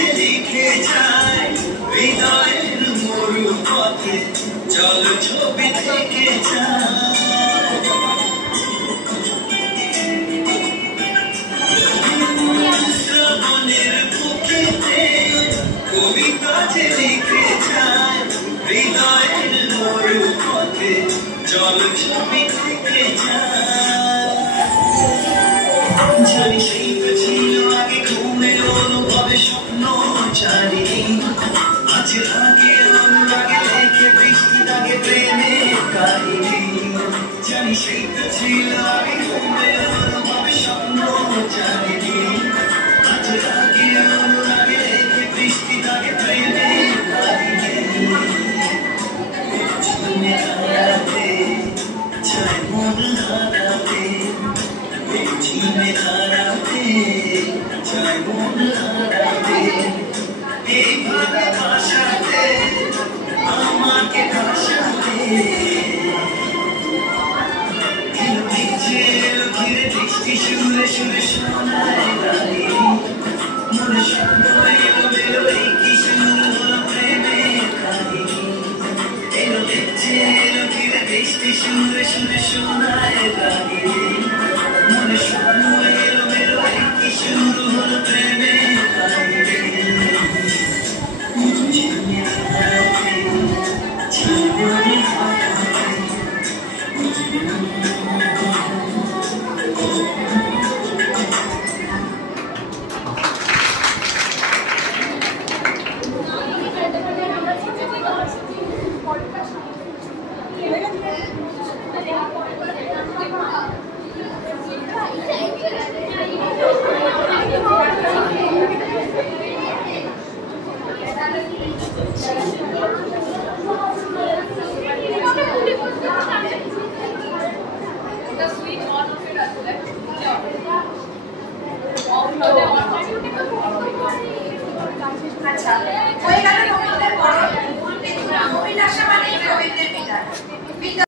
কাছে লিখে যায় হৃদয়ের মরু পথে জল ছবি থেকে যায় শ্রাবণের বুকেতে কবিতা যে লিখে যায় হৃদয়ের মরু পথে জল ছবি থেকে যায় জানি সেই তো ছিল আগে ঘুমের অনুভবে স্বপ্ন জানি আজ আগে অনুরাগে লেখে বৃষ্টি দাগে প্রেমের কাহিনী জানি সেই তো ছিল আগে ঘুমের অনুভবে স্বপ্ন জানি আজ আগে অনুরাগে লেখে বৃষ্টি দাগে প্রেমের কাহিনী ঝুমে হারাতে চাই মন হারাতে ঝুমে হারাতে চাই মন হারাতে এইভাবে ভাষাতে আমাকে ভাষাতে ঘিরে বৃষ্টি শুনে শুনে শোনায় গালি মনে শব্দ এলো বেলো এই কি শুরু হলো প্রেমের কাহিনী এলো দেখছে এলো ঘিরে বৃষ্টি শুনে শুনে শোনায় গালি মনে শব্দ এলো বেলো এই কি শুরু হলো প্রেমের কাহিনী ঝিমে হারাতে ঝিমে হারাতে আচ্ছা ওই গানে রবীন্দ্রের পরে রবীন্দ্র আশা মানে রবীন্দ্রের পিতা